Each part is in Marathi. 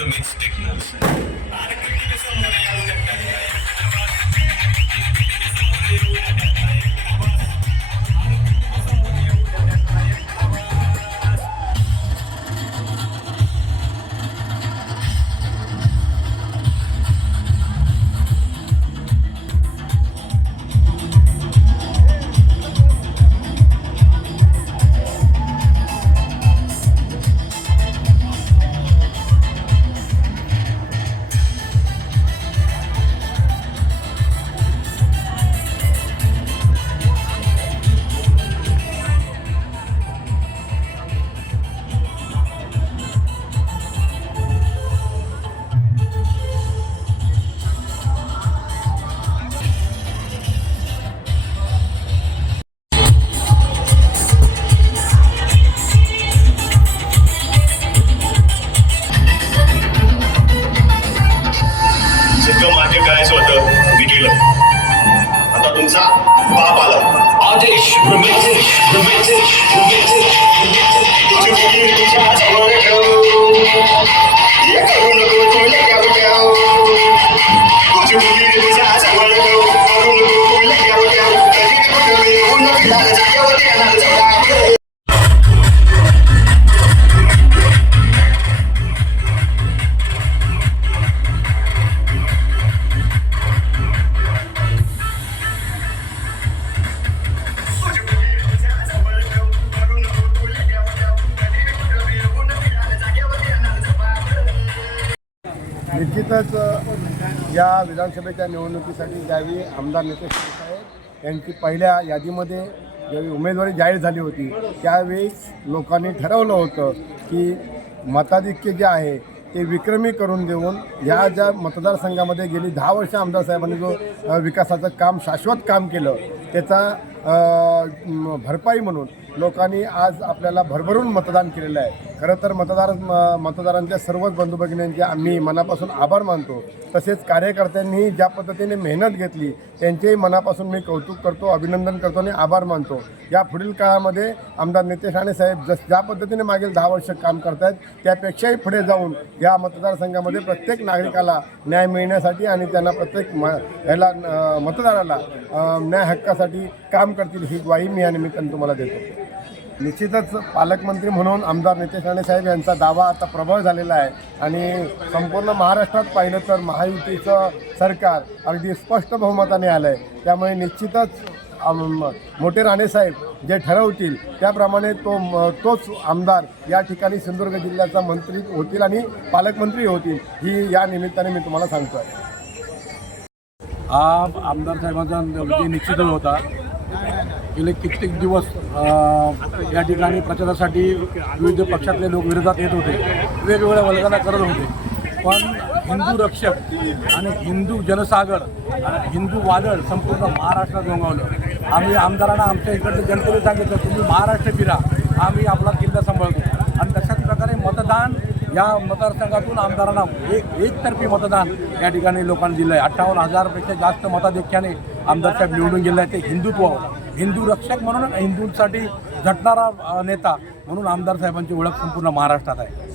तुम्हीच टेक्नॉलॉजी माझे करायचं होतं मी केलं. आता तुमचा बाप आला. आदेश निश्चितच या विधानसभेच्या निवडणुकीसाठी ज्यावेळी आमदार नितेश साहेब यांची पहिल्या यादीमध्ये ज्यावेळी उमेदवारी जाहीर झाली होती त्यावेळीच लोकांनी ठरवलं होतं की मताधिक्य जे आहे ते विक्रमी करून देऊन या ज्या मतदारसंघामध्ये गेली 10 वर्ष आमदार साहेबांनी जो विकासाचं काम शाश्वत काम केलं त्याचा भरपाई म्हणून लोकांनी आज आपल्याला भरभरून मतदान केलेलं आहे. खरं तर मतदारांच्या सर्वच बंधू भगिनींचे आम्ही मनापासून आभार मानतो. तसेच कार्यकर्त्यांनी ज्या पद्धतीने मेहनत घेतली त्यांचेही मनापासून मी कौतुक करतो, अभिनंदन करतो आणि आभार मानतो. या पुढील काळामध्ये आमदार नितेश राणे साहेब ज्या पद्धतीने मागील 10 वर्ष काम करत आहेत त्यापेक्षाही पुढे जाऊन या मतदारसंघामध्ये प्रत्येक नागरिकाला न्याय मिळण्यासाठी आणि त्यांना प्रत्येक मतदाराला न्याय हक्कासाठी काम करतील ही ग्वाही मी या निमित्ताने तुम्हाला देतो. निश्चितच पालकमंत्री म्हणून आमदार नितेश राणे साहेब यांचा दावा आता प्रबळ झालेला आहे आणि संपूर्ण महाराष्ट्रात पाहिलं तर महायुतीचं सरकार अगदी स्पष्ट बहुमताने आलं आहे. त्यामुळे निश्चितच मोठे राणेसाहेब जे ठरवतील त्याप्रमाणे तोच आमदार या ठिकाणी सिंधुदुर्ग जिल्ह्याचा मंत्री होतील आणि पालकमंत्री होतील ही या निमित्ताने मी तुम्हाला सांगतो आहे. हा आमदार साहेबांचा विजय निश्चितच होता. गेले कित्येक दिवस या ठिकाणी प्रचारासाठी विविध पक्षातले लोक विरोधात येत होते, वेगवेगळ्या वल्गना करत होते. पण हिंदू रक्षक आणि हिंदू जनसागर आणि हिंदू वादळ संपूर्ण महाराष्ट्रात घोंगावलं. आम्ही आमदारांना आमच्या इकडच्या जनतेने सांगितलं तुम्ही महाराष्ट्र फिरा, आम्ही आपला किल्ला सांभाळतो. आणि तशाच प्रकारे मतदान या मतदारसंघातून आमदारांना एकतर्फी मतदान या ठिकाणी लोकांनी दिलं आहे. 58,000पेक्षा जास्त मताधिक्याने आमदार साहेब निवडून गेले आहे. ते हिंदुत्व, हिंदू रक्षक म्हणून हिंदूंसाठी झटणारा नेता म्हणून आमदार साहेबांची ओळख संपूर्ण महाराष्ट्रात आहे.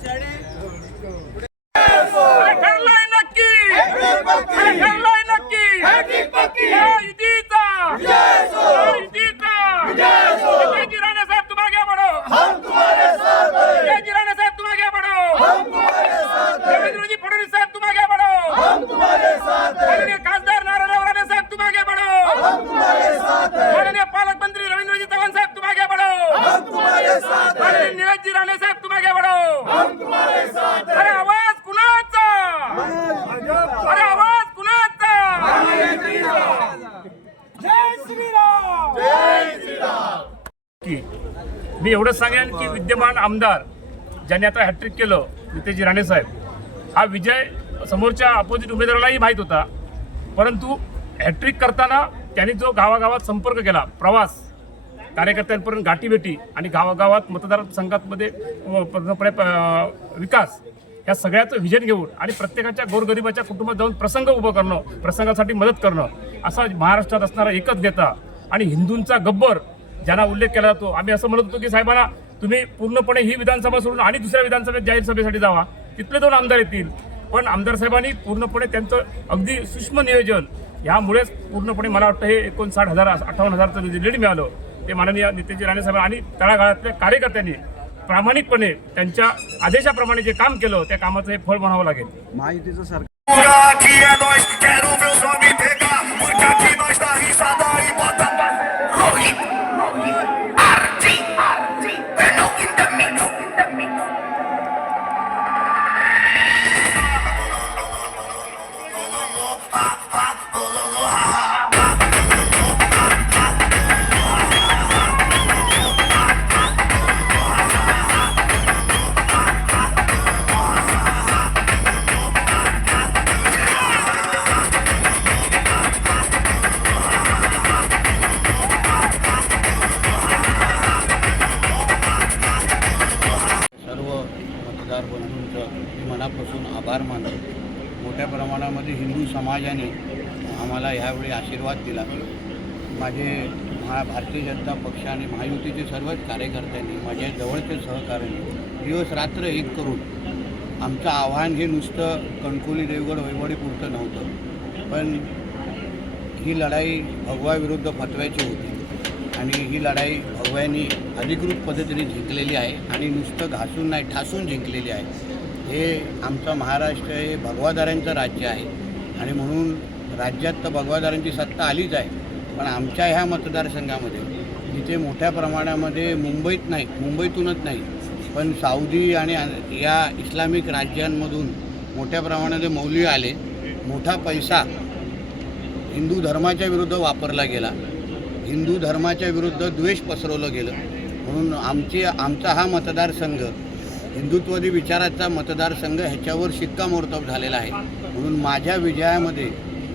मी एवढंच सांगेन की विद्यमान आमदार ज्यांनी आता हॅट्रिक केलं नितेश राणे साहेब, हा विजय समोरच्या अपोजिट उमेदवारालाही माहीत होता. परंतु हॅट्रिक करताना त्यांनी जो गावागावात संपर्क केला, प्रवास कार्यकर्त्यांपर्यंत गाठीभेटी आणि गावागावात मतदारसंघामध्ये पूर्णपणे विकास या सगळ्याचं विजन घेऊन आणि प्रत्येकाच्या गोरगरिबाच्या कुटुंबात जाऊन प्रसंग उभं करणं, प्रसंगासाठी मदत करणं असा महाराष्ट्रात असणारा एकच नेता आणि हिंदूंचा गब्बर ज्यांना उल्लेख केला जातो. आम्ही असं म्हणत होतो की साहेबांना तुम्ही पूर्णपणे ही विधानसभा सोडून आणि दुसऱ्या विधानसभेत जाहीर सभेसाठी जावा, तिथले 2 आमदार येतील. पण आमदार साहेबांनी पूर्णपणे त्यांचं अगदी सूक्ष्म नियोजन ह्यामुळेच पूर्णपणे मला वाटतं हे 59,000-58,000चं जे लीड मिळालं ते माननीय नितेशजी राणे साहेब आणि तळागाळातल्या कार्यकर्त्यांनी प्रामाणिकपणे त्यांच्या आदेशाप्रमाणे जे काम केलं त्या कामाचं हे फळ म्हणावं लागेल. महायुतीचं सरकार Aqui é nós, quero ver os homens pegar, porque aqui nós dá risada e bota pra rolling, arte, Venom in the mix. सर्व मतदार बंधूंचं मी मनापासून आभार मानतो. मोठ्या प्रमाणामध्ये हिंदू समाजाने आम्हाला ह्यावेळी आशीर्वाद दिला. माझे भारतीय जनता पक्ष आणि महायुतीचे सर्वच कार्यकर्त्यांनी माझ्या जवळचे सहकार्याने दिवस रात्र एक करून आमचं आव्हान हे नुसतं कणकोली देवगड वैवडीपुरतं नव्हतं, पण ही लढाई भगवाविरुद्ध फतव्याची होती आणि ही लढाई भगव्यांनी अधिकृत पद्धतीने जिंकलेली आहे आणि नुसतं घासून नाही ठासून जिंकलेली आहे. हे आमचं महाराष्ट्र हे भगवादारांचं राज्य आहे आणि म्हणून राज्यात तर भगवादारांची सत्ता आलीच आहे, पण आमच्या ह्या मतदारसंघामध्ये जिथे मोठ्या प्रमाणामध्ये मुंबईतूनच नाही पण साऊदी आणि या इस्लामिक राज्यांमधून मोठ्या प्रमाणामध्ये मौलवी आले, मोठा पैसा हिंदू धर्माच्या विरुद्ध वापरला गेला, हिंदू धर्माच्या विरुद्ध द्वेष पसरवलं गेलं. म्हणून आमचा हा मतदारसंघ हिंदुत्ववादी विचाराचा मतदारसंघ ह्याच्यावर शिक्कामोर्तब झालेला आहे. म्हणून माझ्या विजयामध्ये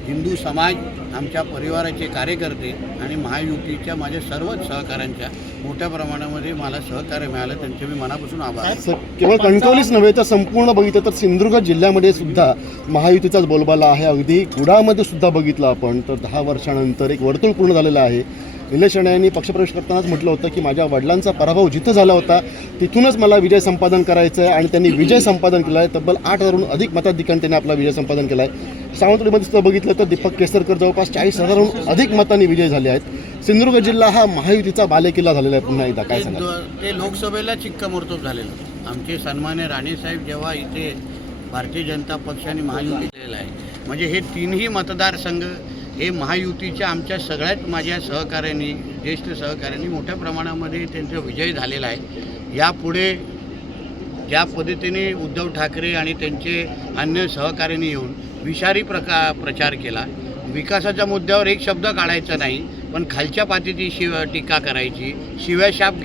हिंदू समाज, आमच्या परिवाराचे कार्यकर्ते आणि महायुतीच्या माझ्या सर्वच सहकाऱ्यांच्या मोठ्या प्रमाणामध्ये मला सहकार्य मिळालं, त्यांचे मी मनापासून आभार. केवळ कणकवलीच नव्हे तर संपूर्ण बघितलं तर सिंधुदुर्ग जिल्ह्यामध्ये सुद्धा महायुतीचाच बोलबाला आहे. अगदी कुडामध्ये सुद्धा बघितलं आपण तर 10 वर्षानंतर एक वर्तुळ पूर्ण झालेलं आहे. निलेश राणे यांनी पक्षप्रवेश करतानाच म्हटलं होतं की माझ्या वडिलांचा पराभव जिथं झाला होता तिथूनच मला विजय संपादन करायचं आहे आणि त्यांनी विजय संपादन केला आहे. तब्बल 8,000हून अधिक मताधिक्याने त्यांनी आपला विजय संपादन केला आहे. सावंतवाडीमध्ये सुद्धा बघितलं तर दीपक केसरकर जवळपास 40,000हून अधिक मतांनी विजय झाले आहेत. सिंधुदुर्ग जिल्हा हा महायुतीचा बालेकिल्ला झालेला आहे. पुन्हा एकदा काय सांगा? ते लोकसभेला शिक्कामोर्तब झालेलं. आमचे सन्मान्य राणेसाहेब जेव्हा इथे भारतीय जनता पक्ष आणि महायुती केलेला आहे, म्हणजे हे तिन्ही मतदारसंघ हे महायुतीच्या आमच्या सगळ्यात माझ्या सहकाऱ्यांनी, ज्येष्ठ सहकाऱ्यांनी मोठ्या प्रमाणामध्ये त्यांचा विजय झालेला आहे. यापुढे ज्या पद्धतीने उद्धव ठाकरे आणि त्यांचे अन्य सहकाऱ्यांनी येऊन विषारी प्रचार केला, विकासाच्या मुद्द्यावर एक शब्द काढायचा नाही पण खालच्या पातीची टीका करायची, शिव्याशाप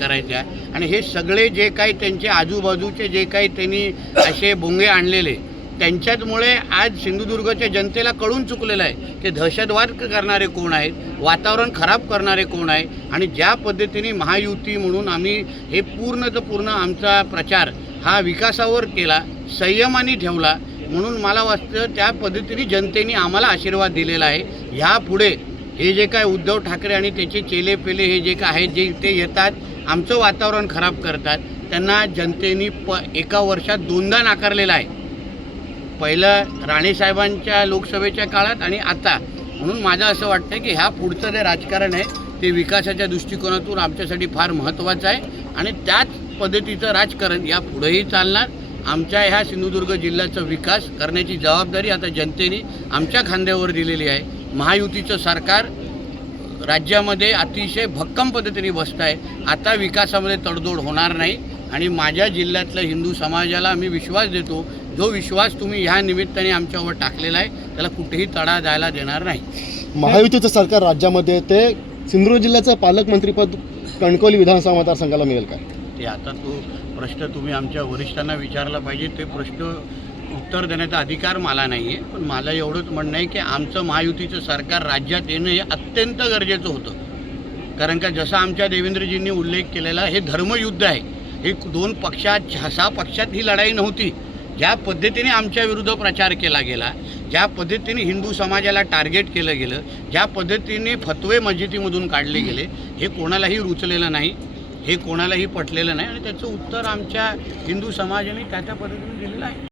करायच्या आणि हे सगळे जे काही त्यांचे आजूबाजूचे जे काही त्यांनी असे बोंगे आणलेले त्यांच्याचमुळे आज सिंधुदुर्गच्या जनतेला कळून चुकलेलं आहे की दहशतवाद करणारे कोण आहेत, वातावरण खराब करणारे कोण आहे. आणि ज्या पद्धतीने महायुती म्हणून आम्ही हे पूर्ण आमचा प्रचार हा विकासावर केला, संयमाने ठेवला, म्हणून मला वाटतं त्या पद्धतीने जनतेने आम्हाला आशीर्वाद दिलेला आहे. ह्यापुढे हे जे काय उद्धव ठाकरे आणि त्याचे चेलेपेले हे जे काय आहेत जे ते येतात आमचं वातावरण खराब करतात, त्यांना जनतेने एका वर्षात 2दा नाकारलेलं आहे. पहिलं राणेसाहेबांच्या लोकसभेच्या काळात आणि आता. म्हणून माझं असं वाटतं की ह्या पुढचं जे राजकारण आहे ते विकासाच्या दृष्टिकोनातून आमच्यासाठी फार महत्त्वाचं आहे आणि त्याच पद्धतीचं राजकारण या पुढेही चालणार. आमच्या ह्या सिंधुदुर्ग जिल्ह्याचा विकास करण्याची जबाबदारी आता जनतेने आमच्या खांद्यावर दिलेली आहे. महायुतीचं सरकार राज्यामध्ये अतिशय भक्कम पद्धतीने बसत आहे. आता विकासामध्ये तडजोड होणार नाही आणि माझ्या जिल्ह्यातल्या हिंदू समाजाला मी विश्वास देतो, जो विश्वास तुम्ही ह्या निमित्ताने आमच्यावर टाकलेला आहे त्याला कुठेही तडा जायला देणार नाही. महायुतीचं सरकार राज्यामध्ये ते सिंधुदुर्ग जिल्ह्याचं पालकमंत्रीपद कणकवली विधानसभा मतदारसंघाला मिळेल का? ते आता तो प्रश्न तुम्ही आमच्या वरिष्ठांना विचारला पाहिजे. ते प्रश्न उत्तर देण्याचा अधिकार मला नाही आहे, पण मला एवढंच म्हणणं आहे की आमचं महायुतीचं सरकार राज्यात येणं हे अत्यंत गरजेचं होतं. कारण का जसं आमच्या देवेंद्रजींनी उल्लेख केलेला हे धर्मयुद्ध आहे. हे 2 पक्षात 6 पक्षात ही लढाई नव्हती. ज्या पद्धतीने आमच्या विरुद्ध प्रचार केला गेला, ज्या पद्धतीने हिंदू समाजाला टार्गेट केलं गेलं, ज्या पद्धतीने फतवे मस्जिदीमधून काढले गेले, हे कोणालाही रुचलेलं नाही. हे कोणालाही पटलेलं नाही आणि त्याचं उत्तर आमच्या हिंदू समाजाने त्या पद्धतीने दिलेलं आहे.